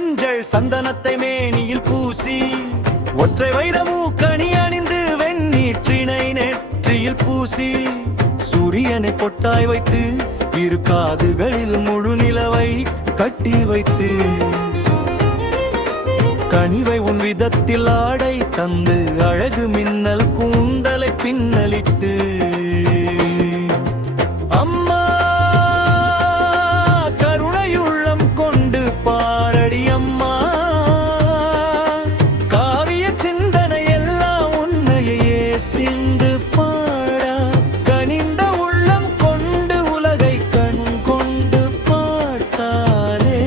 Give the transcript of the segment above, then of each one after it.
மஞ்சள் சந்தனத்தை மேனியில் பூசி ஒற்றை வைரமூக்கணி அணிந்து வெண்ணீற்றினை நெற்றியில் பூசி சூரியனை பொட்டாய் வைத்து இரு காதுகளில் முழு நிலவை கட்டி வைத்து கனிவை உன் விதத்தில் ஆடை தந்து அழகு மின்னல் கூந்தலை பின்னலிட்டு அம்மா கருணையுள்ளம் கொண்டு பாரடி அம்மா காவிய சிந்தனை எல்லாம் உன்னையே சிந்து பாடா கனிந்த உள்ளம் கொண்டு உலகை கண் கொண்டு பார்த்தாரே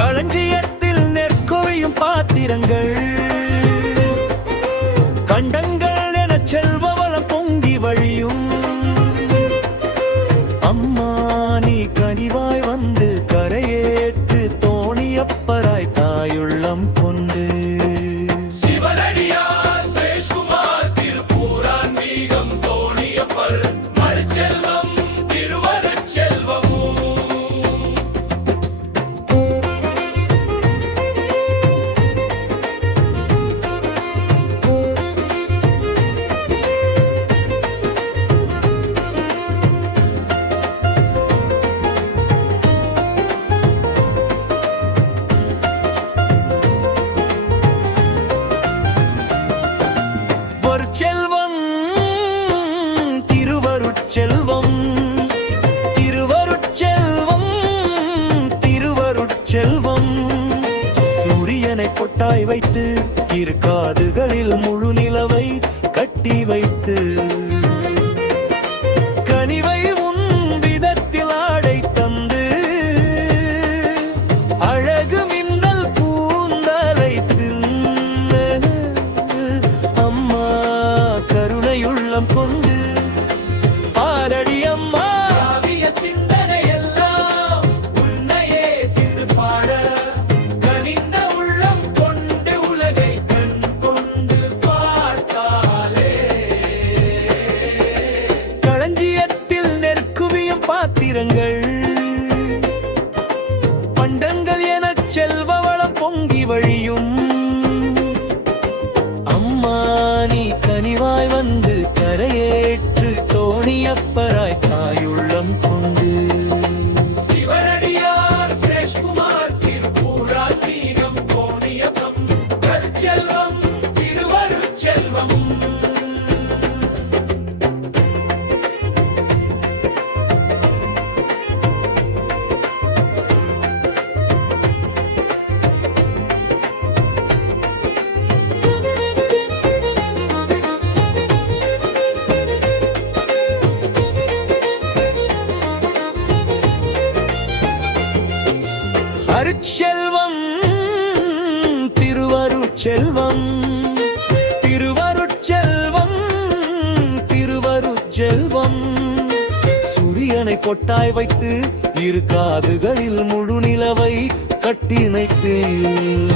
களஞ்சியத்தில் நெற்குவியும் பாத்திரங்கள் கண்டங்கள் என செல்வவளம் பொங்கி வழியும் அம்மா நீ கனிவாய் வந்து கரையேற்று தோணியப்பராய் தாயுள்ளம் கொண்டு சிவனடியார் சேஷ்குமார் திருப்பூரான் மீகம் தோணியப்பர் மறுச்செல்வம் திருவருட்செல்வமும் செல்வம் திருவருட்செல்வம் திருவருட்செல்வம் திருவருட்செல்வம் சூரியனை பொட்டாய் வைத்து இரு காதுகளில் முழு நிலவை கட்டி வைத்து கனிவை உன் விதத்தில் ஆடை தந்து அழகு மின்னல் கூந்தலை தின்னு அம்மா கருணையுள்ளம் கொண்டு பாரடி அம்மா காவிய சிந்தனை எல்லாம் உன்னையே சிந்து பாட கனிந்த உள்ளம் கொண்டு உலகை கண் கொண்டு பார்த்தாலே களஞ்சியத்தில் நெற்குவியும் பாத்திரங்கள் பண்டங்கள் எனச் செல்வவளம் பொங்கி வழியும் அம்மா நீ கனிவாய் வந்து கரையேற்று தோணியப்பராய் தாயுள்ளம் கொண்டு சிவனடியார் சேஷ்குமார் திருப்பூரான் மீகம் தோணியப்பம் கருச்செல்வம் திருவருட்செல்வமும் அருட்செல்வம் திருவருட்செல்வம் திருவருட்செல்வம் திருவருட்செல்வம் சூரியனை பொட்டாய் வைத்து இரு காதுகளில் முழு நிலவை கட்டிணைத்தேன்